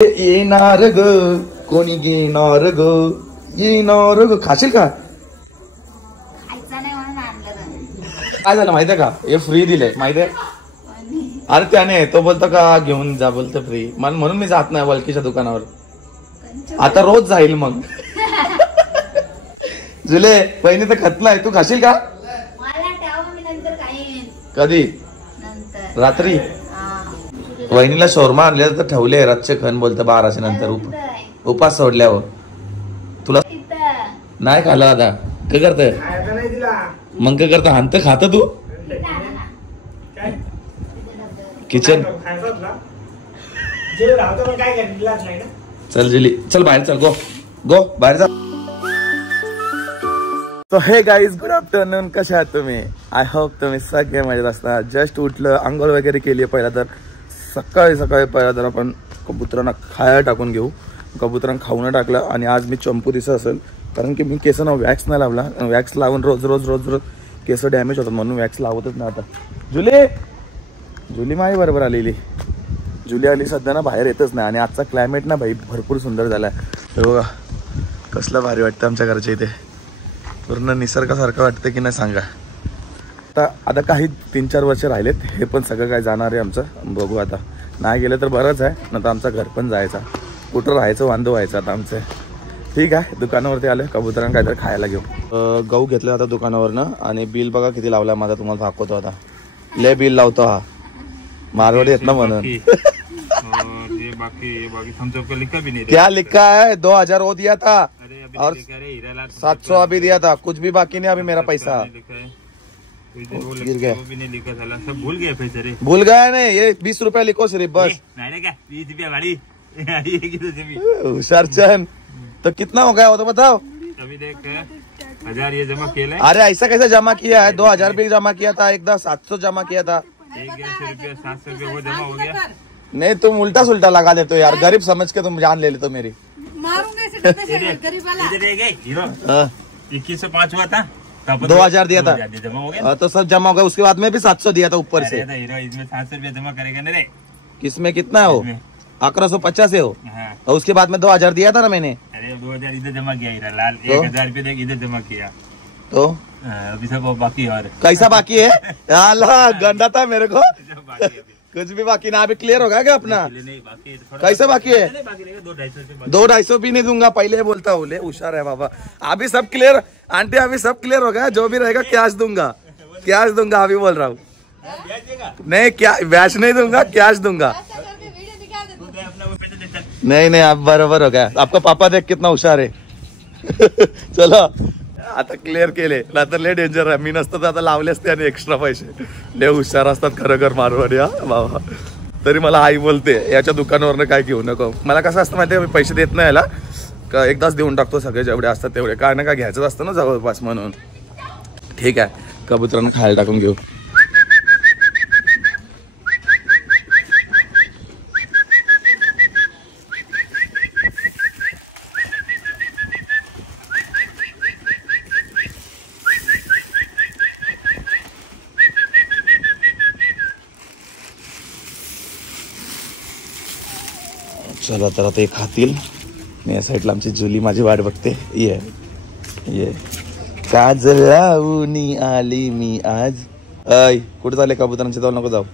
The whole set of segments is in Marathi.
येणार ग कोणी घेणार ग येणार ग. खाशील का? काय झालं माहितीये का? हे फ्री दिले माहितीये. अरे त्याने तो बोलतो का घेऊन जा, बोलतो फ्री. मला म्हणून मी जात नाही वलकीच्या दुकानावर. आता रोज जाईल मग. जुले बहिणी तर खात नाही, तू खाशील का? कधी? रात्री. वहिनीला शोरमा आणले तर ठेवले रातचे खण, बोलतं 12च्या नंतर उपास सोडल्यावर. तुला नाही खाल्ला आता काय करतय मग? काय करता? हानत खात तू किचन. चल जुली चल बाहेर, चल गो गो बाहेर जा. तो हे गाईज, गुड आफ्टरनून. कशा आहात तुम्ही? आय होप तुम्ही सगळे मजेत असता. जस्ट उठलं, आंघोळ वगैरे केली. पहिला तर सकाळी पहिला तर आपण कबुतरांना खायला टाकून घेऊ. कबुतरांना खाऊन टाकलं आणि आज मी चंपू दिसत असेल कारण की मी केसांना वॅक्स नाही लावला. वॅक्स लावून रोज रोज रोज रोज केस डॅमेज होतात म्हणून वॅक्स लावतच नाही आता. जुली माझी बरोबर आलेली. जुली आली सध्या ना, बाहेर येतच नाही. आणि आजचा क्लायमेट ना भाई भरपूर सुंदर झाला आहे. तर बघा कसलं भारी वाटतं आमच्या घरच्या इथे. पूर्ण निसर्गासारखं वाटतं की नाही सांगा. आता काही 3-4 वर्ष राहिलेत, हे पण सगळं काय जाणार आहे आमचं. बघू आता, नाही गेलं तर बरंच आहे, नंतर आमचं घर पण जायचं. कुठं राहायचं वांदो व्हायचं आता आमचं. ठीक आहे, दुकानावरती आलं, कबुतरांना काहीतरी खायला घेऊ. गहू घेतलं आता दुकानावरनं आणि बिल बघा किती लावला माझा, तुम्हाला दाखवतो आता. लय बिल लावतो हा, मारवाडी येत ना म्हणून. क्या लिखा है? 2000 वो दिया था और 700 अभी दिया था. कुछ भी बाकी नहीं अभी मेरा पैसा. गिर गया, सब भूल गया पैसे रे. भूल गया नहीं, ये 20 रुपया लिखो सिर्फ बस. 20 रुपया भाड़ी. हुशारचंद, तो कितना हो गया वो तो बताओ. अभी देख 1000 ये जमा किया. अरे ऐसा कैसे जमा किया है? 2000 भी जमा किया था, एकदा 700 जमा किया था. 700 रुपया वो जमा हो गया. नहीं तुम उल्टा सुल्टा लगा देते हो यार, गरीब समझ के तुम जान ले लेते हो मेरी. 2105 हुआ था, 2000 दिया था, जमा हो गया. तो सब जमा हो गया. उसके बाद में भी 700 दिया था ऊपर से. इसमें 700 रुपया जमा करेगा ना रे. किसमें कितना है वो? 1150 है वो. और उसके बाद में 2000 दिया था ना मैंने. अरे 2000 इधर जमा किया हीरा लाल. 1000 रुपये इधर जमा किया. तो अभी सब बाकी और कैसा बाकी है? अल्लाह गंदा था मेरे को. कुछ भी बाकी ना. अभी क्लियर होगा क्या अपना? कैसे बाकी है? 200-250 भी नहीं दूंगा, पहले बोलता हूँ. ले हुशार है बाबा. अभी सब क्लियर आंटी, अभी सब क्लियर हो गया. जो भी रहेगा कैश दूंगा, कैश दूंगा. अभी बोल रहा हूँ नहीं, क्या ब्याज नहीं दूंगा, कैश दूंगा. नहीं आप बरोबर हो गया. आपका पापा देख कितना हुशार है. चलो आता क्लिअर केले, नाहीतर लय डेंजर आहे. मी नसतं तर आता लावले असते आणि एक्स्ट्रा पैसे. लय हुशार असतात खरं मारवाडी हा बाबा. तरी मला आई बोलते याच्या दुकानावरनं काय घेऊ नको. मला कसं असतं माहिती आहे, मी पैसे देत नाही याला का, एकदाच देऊन टाकतो सगळे जेवढे असतात तेवढे. काय ना काय घ्यायचं असतं ना जवळपास म्हणून. ठीक आहे, कबुतरांना खायला टाकून घेऊ. चला तर आता हे खातील. या साईडला आमची जुली माझी वाट बघते. ये काजल लावून आली मी आज. अय कुठे चालले कबुतरांच्या जवळ नको जाऊ.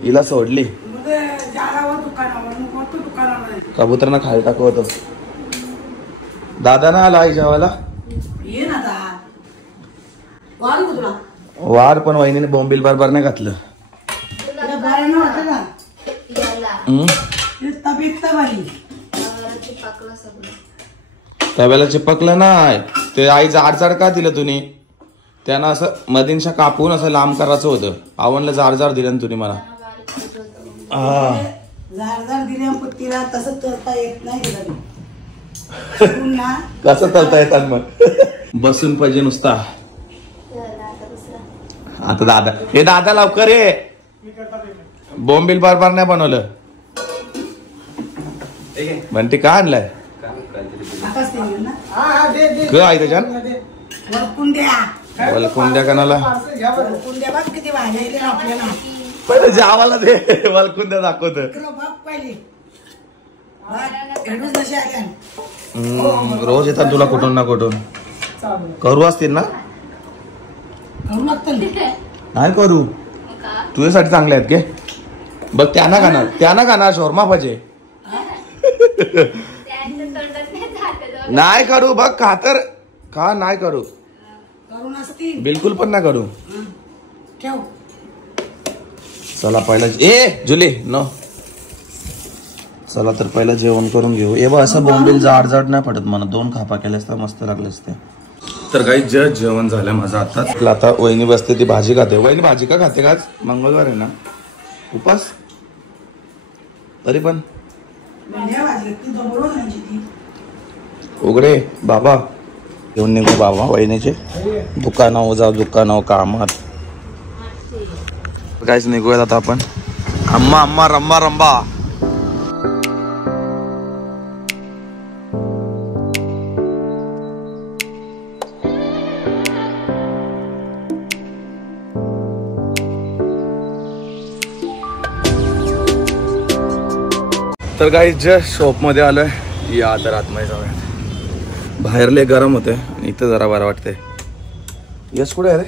हिला सोडली, कबुतरांना खायला टाकू होतं. दादा ना आला आई जेवायला. वार पण वहिनीने बोंबील बरोबर नाही घातलं. तव्याला चिपकलं नाही ते. आई जाड का दिलं तुम्ही? त्यांना असं मधीनशा कापून असं लांब करायचं होतं. आवडलं जाड दिलं तुम्ही मला. कसं तळता येतात मग? बसून पाहिजे नुसता. आता दादा, हे दादा लवकर ये. बोंबील बरोबर नाही बनवलं. बंटी का आणलाय? काय त्याच्यात वलकुंड्या कणाला. पहिले जावाला दे वलकून द्या दाखवत रोज येतात तुला कुठून ना कुठून करू असतील ना नाही करू तुझ्यासाठी चांगले आहेत के बघ त्यांना खाणार शोरमा पाहिजे नाही करू बघ खातर खा नाही करू बिलकुल पण नाही करू चला पहिला जुली नो चला तर पहिला जेवण करून घेऊ ए बा असं बोंबील जाड जाड नाही पडत मला 2 खापा केल्यास तर मस्त लागले असते तर काही जेवण झालं माझं आताच आता वहिनी बसते ती भाजी खाते वहिनी भाजी का खाते का आज मंगळवार आहे ना उपास तरी पण उघडे बाबा घेऊन निघू बाबा वहिनीचे दुकानावर जाऊ दुकानावर कामात काहीच निघूयात आता आपण अम्मा रंबा रंबा तर काही जस्ट शॉप मध्ये आलोय या तर आतमध्ये जाऊयात बाहेर लय गरम होते आणि इथं जरा बरं वाटते यश कुठे आहे रे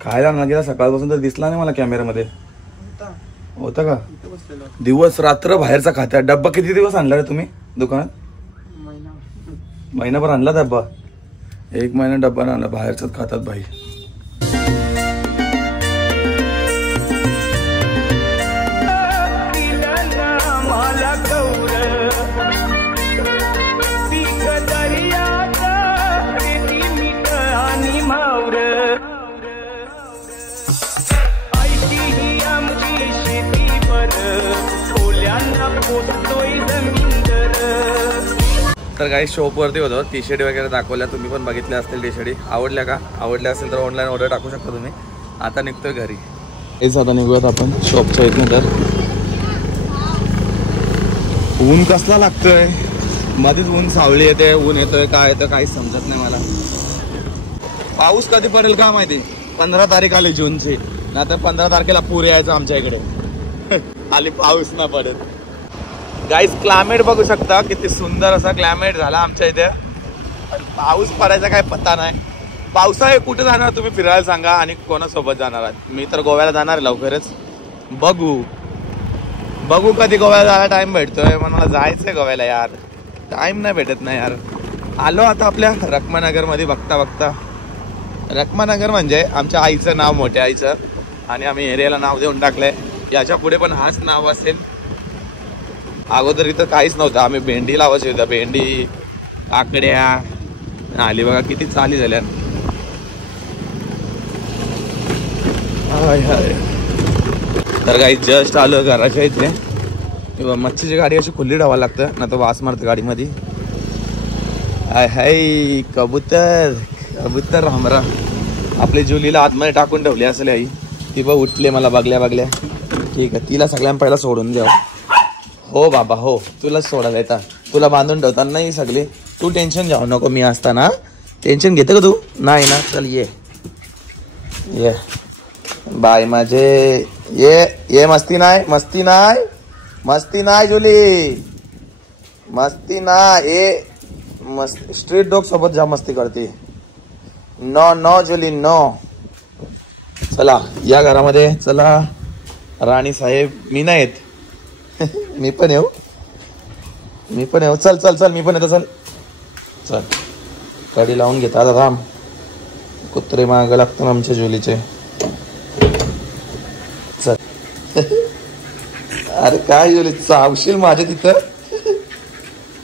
खायला ना गेला सकाळपासून तर दिसला नाही मला कॅमेऱ्यामध्ये होता का दिवस रात्र बाहेरचा खात्या डब्बा किती दिवस आणला रे तुम्ही दुकानात महिनाभर आणला डब्बा 1 महिना डब्बा आणला बाहेरचाच खातात भाई तर काही शॉप वरती होतो टी शर्ट वगैरे दाखवल्या तुम्ही पण बघितल्या असतील टी शर्ट आवडल्या का आवडल्या असेल तर ऑनलाईन ऑर्डर टाकू शकता तुम्ही आता निघतोय घरी हेच आता निघूयात आपण शॉपच्या इथून तर ऊन कसला लागतोय मध्येच ऊन सावली येते ऊन येतोय काय येतं काही समजत नाही मला पाऊस कधी पडेल का माहिती 15 तारीख आली जूनची नाहीतर 15 तारखेला पूर यायचं आमच्या इकडे आली पाऊस ना पडत गाईज क्लायमेट बघू शकता किती सुंदर असा क्लायमेट झाला आमच्या इथे पाऊस पडायचा काय पत्ता नाही पावसाळे कुठे जाणार तुम्ही फिरायला सांगा आणि कोणासोबत जाणार आहात मी तर गोव्याला जाणार आहे लवकरच बघू कधी गोव्याला जायला टाइम भेटतोय मला जायचंय गोव्याला यार टाइम नाही भेटत नाही यार आलो आता आपल्या रखमानगर मध्ये बघता रखमानगर म्हणजे आमच्या आईचं नाव मोठ्या आईचं आणि आम्ही एरियाला नाव देऊन टाकलंय याच्या पुढे पण हाच नाव असेल अगोदर इथं काहीच नव्हतं आम्ही भेंडी लावायची होत्या भेंडी काकड्या आली बघा किती चाली झाल्या तर काही जस्ट आलो घराच्या इथे मच्छीची गाडी अशी खुल्ली ठेवायला लागतं ना तर वास मारतं गाडीमध्ये हाय कबूतर हमरा आपली जुलीला आतमध्ये टाकून ठेवली असेल आई ती बघ उठले मला बघल्या ठीक आहे तिला सगळ्यांना पहिला सोडून द्या हो बाबा हो तुलाच सोडायला येतात तुला बांधून ठेवताना नाही सगळे तू टेन्शन जाऊ नको मी असताना टेन्शन घेते का तू नाही ना चल ये बाय माझे ये मस्ती नाही जुली मस्ती नाही ये स्ट्रीट डॉग सोबत जा मस्ती करते नो जुली नो चला या घरामध्ये चला राणी साहेब मी नाही येत मी पण येऊ चल मी पण येतो चल कडी लावून घेता आता थांब कुत्रे मागं लागतात आमच्या जुलीचे चल अरे काय जुली चावशील माझ्या तिथं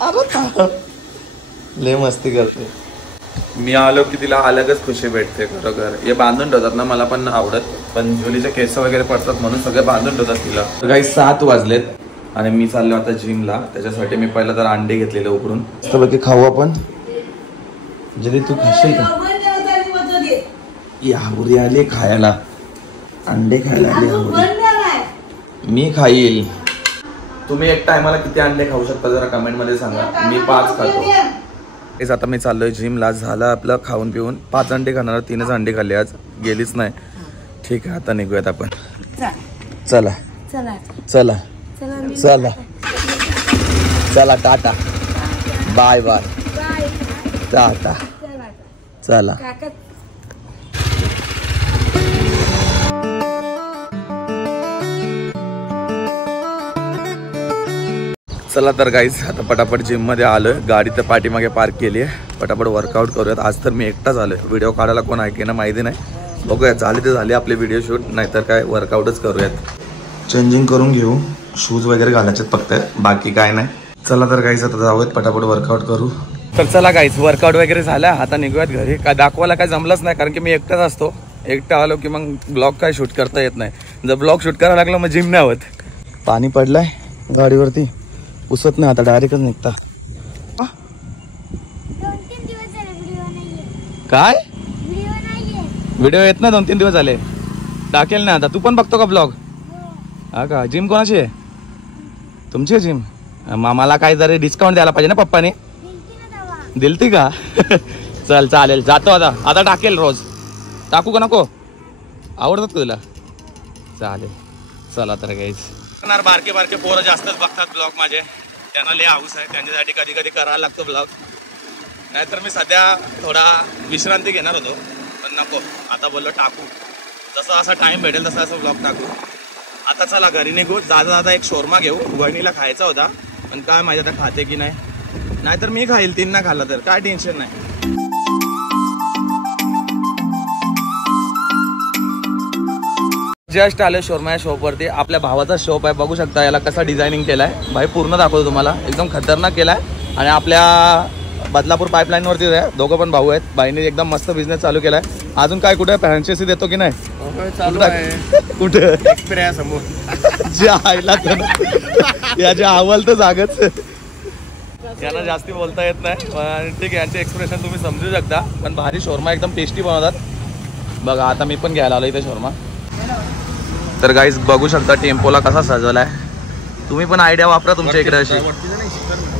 अरे थांब लय मस्ती करते मी आलो की तिला अलगच खुशी भेटते खरोखर हे बांधून ठेवतात ना मला पण ना आवडत पण जुलीचे केस वगैरे पडतात म्हणून सगळे बांधून ठेवतात तिला तर काही 7 वाजलेत आणि मी चाललो आता जिमला त्याच्यासाठी मी पहिला तर अंडे घेतलेले उकडून मस्तपैकी खाऊ आपण जुली तू खाशील का याहुरी आली खायला अंडे खायला आली मी खाईल तुम्ही एक टायमाला किती अंडे खाऊ शकता जरा कमेंट मध्ये सांगा मी 5 खातो हेच आता मी चाललोय जिमला झालं आपलं खाऊन पिऊन 5 अंडे खाणार 3च अंडे खाल्ले आज गेलीच नाही ठीक आहे आता निघूयात आपण चला चला चला चला चला चला ta-ta bye bye bye ta-ta चला चला काका चला तर गाईज आता पटापट जिम मध्ये आलोय. गाडी तर पाठीमागे पार्क केली आहे. पटापट वर्कआउट करूयात. आज तर मी एकटाच आलोय. व्हिडिओ काढायला कोण आहे की ना माहिती नाही. बघूया झाले ते झाले आपले व्हिडिओ शूट. नाहीतर काय वर्कआउटच करूयात. चेंजिंग करून घेऊ. शूज वगैरे घालायचे फक्त बाकी काय नाही. चला तर गाईज आता जाऊयात पटापट वर्कआउट करू. तर चला गाईज वर्कआउट वगैरे झाला. आता निघूयात घरी. काय दाखवायला काय जमलंच नाही कारण की मी एकटाच असतो. एकटा आलो की मग ब्लॉग काय शूट करता येत नाही. जर ब्लॉग शूट करायला लागलं मग जिम नाही होत. पाणी पडलंय गाडीवरती. उसत नाही आता डायरेक्टच निघता. काय व्हिडिओ येत ना 2-3 दिवस झाले. टाकेल ना आता. तू पण बघतो का ब्लॉग? हा का. जिम कोणाची आहे? तुमची आहे जिम? मला काहीतरी डिस्काउंट द्यायला पाहिजे ना पप्पाने. दिलती का? चल चालेल जातो आता. आता टाकेल रोज. टाकू का नको? आवडतात का तुला? चालेल चला तर गाईज. बारके बारके पोरं जास्तच बघतात ब्लॉग माझे. त्यांना लय हाऊस आहे. त्यांच्यासाठी कधी कधी करायला लागतो ब्लॉग. नाहीतर मी सध्या थोडा विश्रांती घेणार होतो पण नको. आता बोललो टाकू. जसा असा टाइम भेटेल तसा असं ब्लॉग टाकू. आता चला घरी निघू. दादा एक शोरमा घेऊ. वहिनीला खायचा होता पण काय माहिती आता खाते की नाही. नाहीतर मी खाईल. 3 ना खाल्ला तर काय टेन्शन नाही. जस्ट आले शोरमा या शॉपवरती. आपल्या भावाचा शॉप आहे. बघू शकता याला कसा डिझायनिंग केलाय. भाई पूर्ण दाखवतो तुम्हाला. एकदम खतरनाक केलाय. आणि आपल्या बदलापूर पाईपलाईन वरती आहे. दोघं पण भाऊ आहेत. बाईने एकदम मस्त बिझनेस चालू केलाय. अजून काय कुठे फ्रँचायझी देतो की नाही? कुठे समोर जे आयला याच्या आवल तर जागच. यांना जास्ती बोलता येत नाही पण ठीक आहे. यांचे एक्सप्रेशन तुम्ही समजू शकता. पण भारी शोरमा एकदम टेस्टी बनवतात. बघा आता मी पण घ्यायला आलो इथे शोरमा. तर गाईज बघू शकता टेम्पोला कसा सजवलाय. तुम्ही पण आयडिया वापरा तुमच्या इकडे अशी.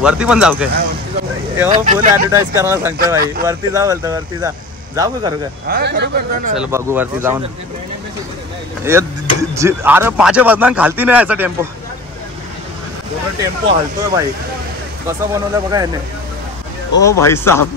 वरती पण जाऊ काय? फुल ऍडव्हर्टाईज करायला सांगतोय भाई. वरती जा बोलतो. वरती जा. जाऊ का करू का? चल बघू वरती जाऊन. अरे माझ्या बदनाम खालती नाही याचा टेम्पो. पूर्ण टेम्पो हलतोय भाई. कसं बनवलंय बघा याने. ओ भाई साहब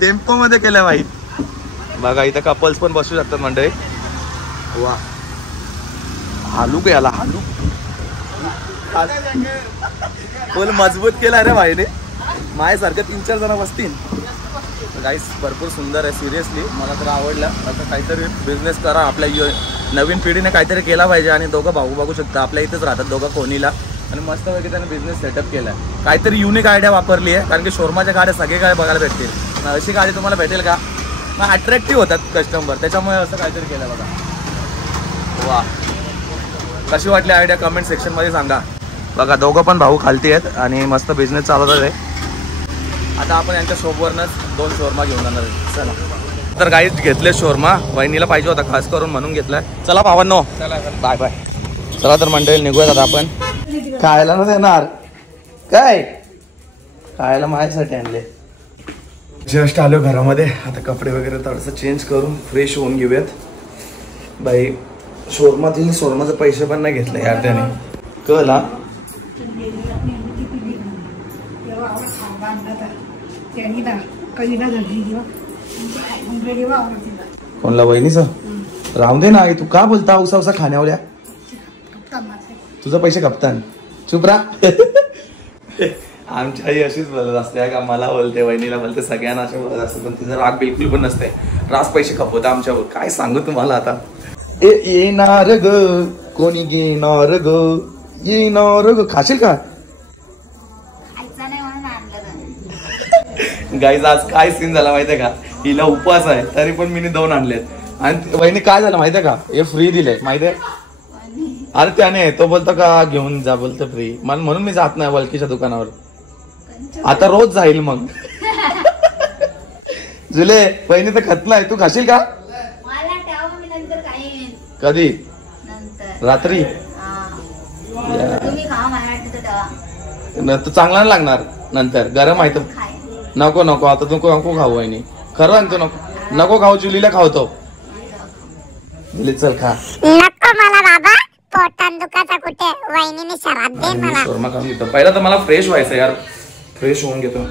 टेम्पो मध्ये केलंय भाई. बघा इथं कपल्स पण बसू शकतात मंडळी. वा हालू का याला. हालू फुल मजबूत केला रे भाईने. माझ्यासारखं 3-4 जण बसतील. गाईस भरपूर सुंदर आहे. सिरियसली मला तर आवडलं. असं काहीतरी बिझनेस करा. आपल्या नवीन पिढीने काहीतरी केला पाहिजे. आणि दोघं भाऊ बघू शकता आपल्या इथेच राहतात दोघं कोणीला. आणि मस्त वगैरे त्याने बिझनेस सेटअप केला. काहीतरी युनिक आयडिया वापरली आहे. कारण की शोरमाच्या गाड्या सगळे काय बघायला भेटतील. अशी गाडी तुम्हाला भेटेल का? मग अट्रॅक्टिव्ह होतात कस्टमर. त्याच्यामुळे असं काहीतरी केलं बघा. वा कशी वाटली आयडिया कमेंट सेक्शन मध्ये सांगा. बघा दोघं पण भाऊ खालती आहेत आणि मस्त बिझनेस चालवतात आहे. आता आपण यांच्या शॉपवरनच 2 शोरमा घेऊन जाणार आहे. चला तर गाईज घेतले शोरमा. वहिनीला पाहिजे होता खास करून म्हणून घेतलाय. चला भावांनो बाय बाय. चला तर मंडळी निघूयात आता आपण. खायला ना देणार काय? खायला माझ्यासाठी आणले. जस्ट आलो घरामध्ये. आता कपडे वगैरे थोडंसं चेंज करून फ्रेश होऊन घेऊयात. बाई शोरमा दिली. शोरमाचे पैसे पण नाही घेतले यार त्याने. कळला कोणला वहिनीचा? राहून दे ना. तू का बोलता उसा उसा खाण्यावल्या? तुझं पैसे कप्तान. चुप राहा. आमची आई अशीच बोलत असते का. मला बोलते वहिनीला बोलते सगळ्यांना असे बोलत असते. पण तिचा राग बिलकुल पण नसते. रास पैसे खपवता आमच्यावर. काय सांगू तुम्हाला आता. येणार ग कोणी घेणार ग. येणार ग. खाशील का? गाईज आज काय सीन झाला माहितीये का. हिला उपवास आहे तरी पण मी 2 आणलेत. आणि वहिनी काय झालं माहितीये का. हे फ्री दिले माहितीये. अरे त्याने तो बोलतो का घेऊन जा बोलतो फ्री. मला म्हणून मी जात नाही वलकीच्या दुकानावर. आता रोज जाईल मग. जुले वहिनी तर खात नाही. तू खाशील का? कधी? रात्री. तू चांगला नाही लागणार नंतर. गरम आहे तो. नको नको आता तू नको खाऊ वहिनी. खरं सांगतो नको नको खाऊ. जुलीला खावतो. जुली चल खा. नको मला बाबा. बंदुकाचा कुठे वहिनीने शराब दे मला. शोरमा खाऊन घेतो पहिला तर मला फ्रेश व्हायचं यार फ्रेश होऊन घेतो.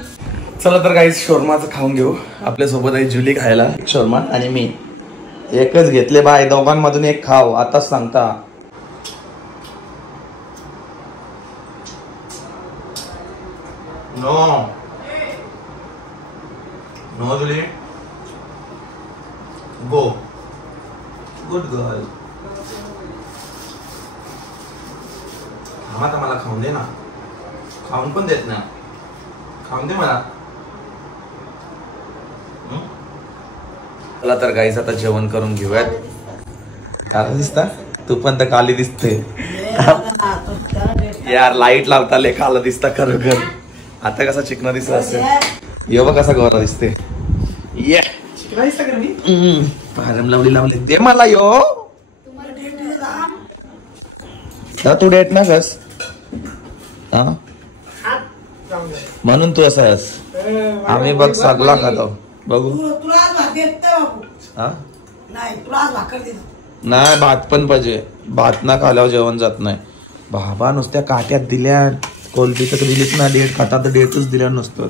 चला तर गाईस शोरमाचं खाऊन घेऊ. आपल्यासोबत आहे जुली खायला शोरमा आणि मी एकच घेतले बाय दोघांमधून एक खाव आताच सांगता. नो नो जुली गो गुड गर्ल. आता मला खाऊन दे ना. खाऊन पण देत ना. खाऊन दे मला. चला तर गाईस आता जेवण करून घेऊयात. काला दिसता तू पण तर काली दिसते यार. लाईट लावता ले काला दिसता खरोखर. आता कसा चिकना दिसत असेल ये बघ कसा गोरा दिसते. ये चिकना दिसता का मी फारम लावली लावली दे मला यो. तू डेट ना कस हा म्हणून तू असं आहेस. आम्ही बघ सगळा खातो बघू. नाही भात पण पाहिजे. भात ना खाल्यावर जेवण जात नाही. बाबा नुसत्या काट्यात दिल्या कोलबी तर दिलीच ना. डेट खाता तर डेटच दिल्या नसतं.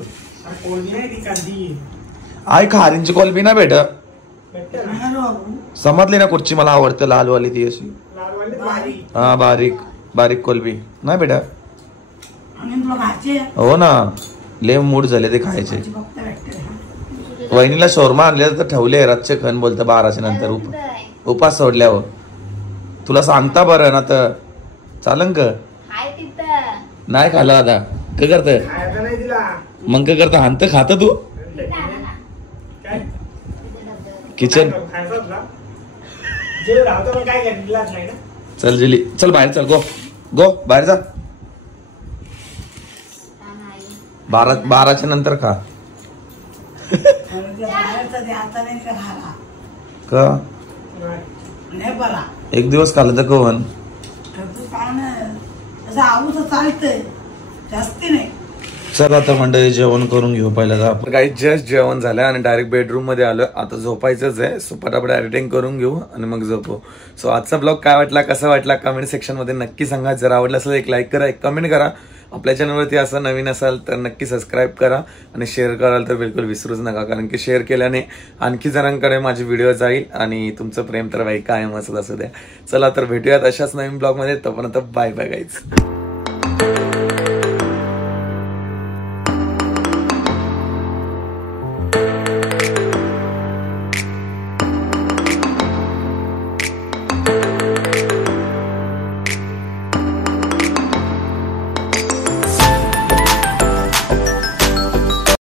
आई खारींची कोलबी ना भेट समजली ना कुठची मला आवडते लालवाली ती अशी. हा बारीक बारीक कोलबी नाही बेटा. हो ना लय मूड झाले ते खायचे. वहिनीला शोरमा आणलेला तर ठेवले रातचे खण बोलतं 12च्या नंतर उपास सोडल्यावर. तुला सांगता बरं ना तर चालन का नाही खाल्लं आता काय करत मग काय करता हानत खात तू किचन. चल जुली चल बाहेर चल गो गो बाहेर जा. 12च्या नंतर खा. का एक दिवस खाल्लं तर कवन चला आता मंडळी जेवण करून घेऊ. पहिला आपण काही जस्ट जेवण झालं आणि डायरेक्ट बेडरूम मध्ये आलो. आता झोपायचंच आहे. सो पटापट एडिटिंग करून घेऊ आणि मग झोपू. सो आजचा ब्लॉग काय वाटला कसा वाटला कमेंट सेक्शन मध्ये नक्की सांगा. जर आवडलं असेल एक लाईक करा एक कमेंट करा. आपल्या चॅनलवरती असं नवीन असाल तर नक्की सबस्क्राईब करा आणि शेअर कराल तर बिलकुल विसरूच नका. कारण की शेअर केल्याने आणखी जणांकडे माझी व्हिडिओ जाईल आणि तुमचं प्रेम तर बाई कायम असत असू द्या. चला तर भेटूयात अशाच नवीन ब्लॉग मध्ये. तोपर्यंत बाय बाय गाईज.